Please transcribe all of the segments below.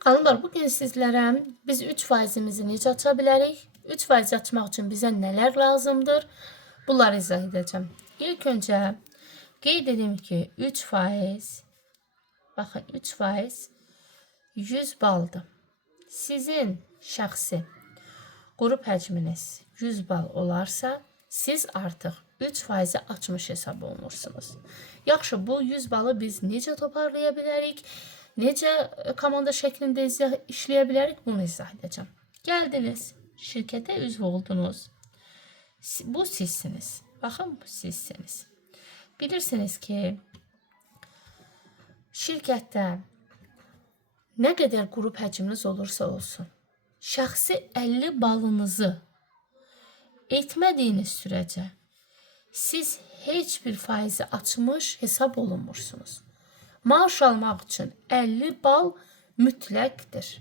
Xanımlar, bugün sizlərə biz 3%-imizi necə aça bilərik? 3% açmaq üçün bizə nələr lazımdır? Bunları izah edəcəm. İlk öncə qeyd edim ki, 3%, baxın 3% 100 baldır. Sizin şəxsi qrup həcminiz 100 bal olarsa, siz artıq 3%-i açmış hesab olunursunuz. Yaxşı, bu 100 balı biz necə toparlaya bilərik? Necə komanda şəklində işləyə bilərik? Bunu izah edəcəm. Gəldiniz, şirkətə üzv oldunuz. Bu sizsiniz. Baxın, bu sizsiniz. Bilirsiniz ki, şirkətdə nə qədər qrup həcminiz olursa olsun, şəxsi 50 balınızı etmədiyiniz sürəcə siz heç bir faizi açmış hesab olunmursunuz. Maaş almaq üçün 50 bal mütləqdir.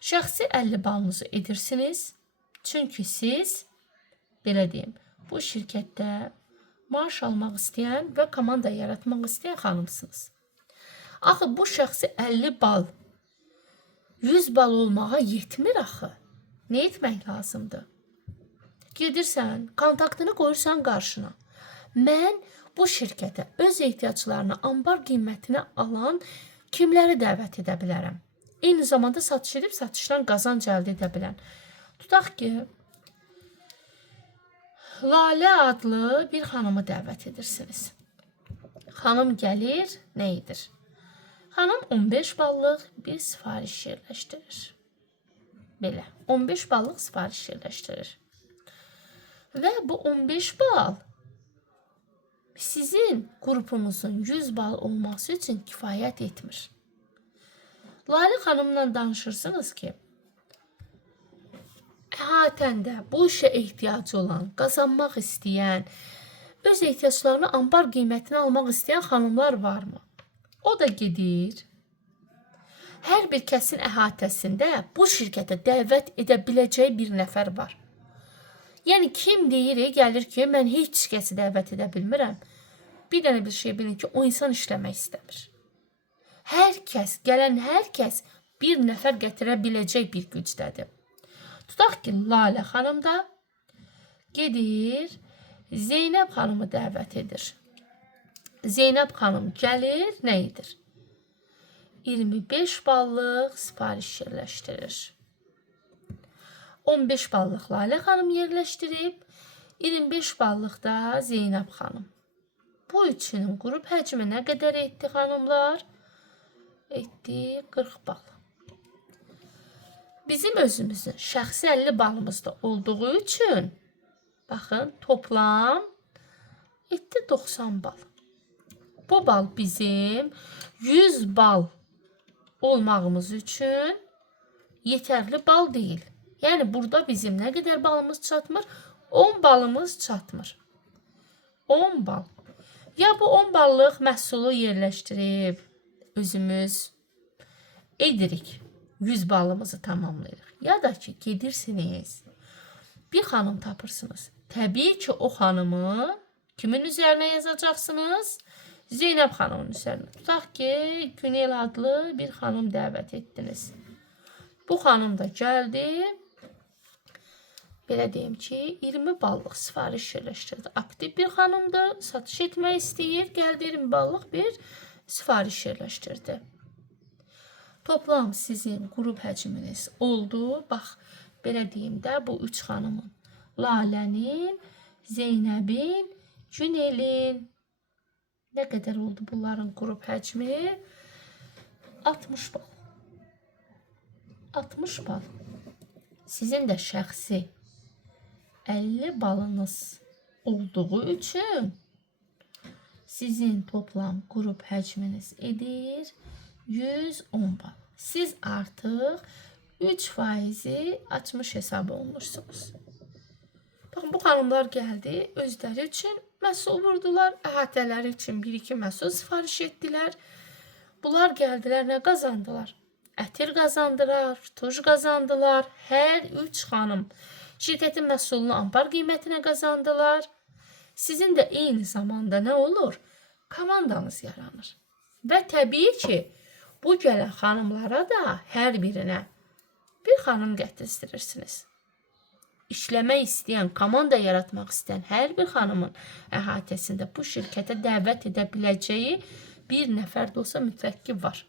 Şəxsi 50 balınızı edirsiniz. Çünki siz, belə deyim, bu şirkətdə maaş almaq istəyən və komanda yaratmaq istəyən xanımsınız. Axı bu şəxsi 50 bal 100 bal olmağa yetmir axı. Nə etmək lazımdır? Gedirsən, kontaktını qoyursan qarşına. Mən bu şirkətə öz ehtiyaclarını ambar qiymətinə alan kimləri dəvət edə bilərəm? Eyni zamanda satış edib satışdan qazanc əldə edə bilən. Tutaq ki, Lalə adlı bir xanımı dəvət edirsiniz. Xanım gəlir, nə edir? Xanım 15 ballıq bir sifariş yerləşdirir. Belə, 15 ballıq sifariş yerləşdirir. Və bu 15 bal sizin qrupunuzun 100 bal olması üçün kifayət etmir. Lalə xanımla danışırsınız ki, əhatəndə bu işə ehtiyacı olan, qazanmaq istəyən, öz ehtiyaclarını ambar qiymətinə almaq istəyən xanımlar varmı? O da gedir, hər bir kəsin əhatəsində bu şirkətə dəvət edə biləcəyi bir nəfər var. Yəni kim deyir, gəlir ki, mən heç kəsi dəvət edə bilmirəm. Bir dənə bir şey bilin ki, o insan işləmək istəmir. Hər kəs, gələn hər kəs bir nəfər gətirə biləcək bir gücdədir. Tutaq ki, Lalə xanım da gedir, Zeynəb xanımı dəvət edir. Zeynəb xanım gəlir, nə edir? 25 ballıq sifariş yerləşdirir. 15 ballıq Lalə xanım yerləşdirib, 25 ballıq da Zeynəb xanım. Bu üçünün qrup həcmi nə qədər etdi xanımlar? Etdi 40 bal. Bizim özümüzün şəxsi 50 balımızda olduğu üçün, baxın, toplam etdi 90 bal. Bu bal bizim 100 bal olmağımız üçün yetərli bal deyil. Yəni, burada bizim nə qədər balımız çatmır? 10 balımız çatmır. 10 bal. Ya bu 10 ballıq məhsulu yerləşdirib özümüz edirik. 100 ballımızı tamamlayırıq. Ya da ki, gedirsiniz, bir xanım tapırsınız. Təbii ki, o xanımı kimin üzərinə yazacaqsınız? Zeynəb xanımın üzərinə. Tutaq ki, Günel adlı bir xanım dəvət etdiniz. Bu xanım da gəldi. Belə deyim ki, 20 ballıq sifariş yerləşdirdi. Aktiv bir xanımdır, satış etmək istəyir, gəldi 20 ballıq bir sifariş yerləşdirdi. Toplam sizin qrup həcminiz oldu. Bax, belə deyim də, bu 3 xanımın, Lalənin, Zeynəbin, Günelin. Nə qədər oldu bunların qrup həcmi? 60 bal. 60 bal. Sizin də şəxsi 50 balınız olduğu üçün sizin toplam qrup həcminiz edir 110 bal. Siz artıq 3%-i açmış hesab olunursunuz. Baxın, bu xanımlar gəldi, özləri üçün məhsul vurdular, əhatələri üçün 1-2 məhsul sifariş etdilər. Bunlar gəldilər, nə qazandılar? Ətir qazandılar, tuj qazandılar. Hər 3 xanım şirkətin məhsulunu ambar qiymətinə qazandılar. Sizin də eyni zamanda nə olur? Komandanız yaranır. Və təbii ki, Bu gələn xanımlara da hər birinə bir xanım gətirtirirsiniz. İşləmək istəyən, komanda yaratmaq istəyən hər bir xanımın əhatəsində bu şirkətə dəvət edə biləcəyi bir nəfər də olsa mütləq ki var.